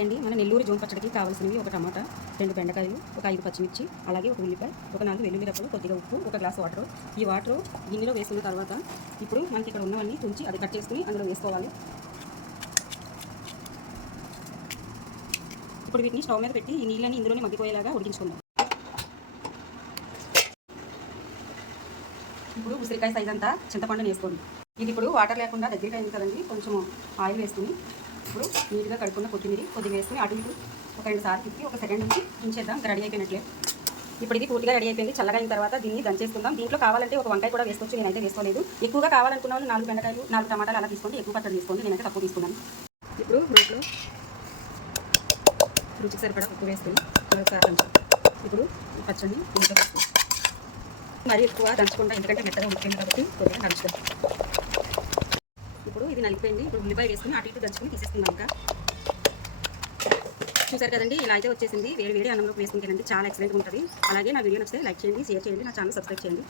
అండి మన నెల్లూరు జోన్ పచ్చడికి కావాల్సినవి ఒక టమాటా, 2 బెండకాయలు, ఒక 5 పచ్చిమిర్చి, అలాగే ఒక ఉల్లిపాయ, ఒక 4 వెల్లుల్లి రెబ్బలు, కొద్దిగా ఉప్పు, ఒక గ్లాస్ వాటర్. ఈ వాటర్ గిన్నెలో వేసుకున్న తర్వాత ఇప్పుడు మనకి ఇక్కడ ఉన్నవన్నీ తుంచి అది కట్ చేసుకుని అందులో వేసుకోవాలి. ఇప్పుడు వీటిని స్టవ్ మీద పెట్టి ఈ నీళ్ళని ఇందులోనే మగ్గిపోయేలాగా ఉడికించుకుందాం. ఇప్పుడు ఉసిరికాయ సైజ్ అంతా చింతపండుని వేసుకోండి. ఇది ఇప్పుడు వాటర్ లేకుండా దగ్గరికి అయింది కదండి. కొంచెం ఆయిల్ వేసుకుని ఇప్పుడు నీట్గా కడుక్కున్న కొత్తిమీర కొద్దిగా వేసుకుని అటు ఇటు ఒక 2 సార్లు తిప్పి ఒక సెకండ్ నుంచి ఉంచేద్దాం. రెడీ అయిపోయినట్లే. ఇప్పుడు ఇది పూర్తిగా రెడీ అయిపోయింది. చల్లగా అయిన తర్వాత దీన్ని దంచేసుకుందాం. దీంట్లో కావాలంటే ఒక వంకాయ కూడా వేసుకోవచ్చు. నేనైతే వేసుకోలేదు. ఎక్కువగా కావాలనుకున్న వాళ్ళు 4 బెండకాయలు, 4 టమాటాలు అలా తీసుకోండి. ఎక్కువ పచ్చడి తీసుకోండి. నేనైతే తక్కువ తీసుకున్నాను. ఇప్పుడు రోట్లో రుచికి సరిపడా ఉప్పు వేసుకుని ఇప్పుడు పచ్చడిని దీంట్లో వేసుకుంటాం. మరీ ఎక్కువ దంచకుండా, ఎందుకంటే మెత్తగా ఉడికింది కాబట్టి కొద్దిగా దంచుతాం. ఇప్పుడు ఇది నలిగిపోయింది. ఇప్పుడు ఉల్లిపాయ వేసుకుని అటు ఇటు దంచుకుని తీసేసుకుందాం. ఇంకా చూసారు కదండి, ఇలా అయితే వచ్చేసింది. వేడి వేడి అన్నంలోకి వేసుకుంటేనండి చాలా ఎక్సలెంట్గా ఉంటుంది. అలాగే నా వీడియో నచ్చితే లైక్ చేయండి, షేర్ చేయండి, నా ఛానల్ సబ్స్క్రైబ్ చేయండి.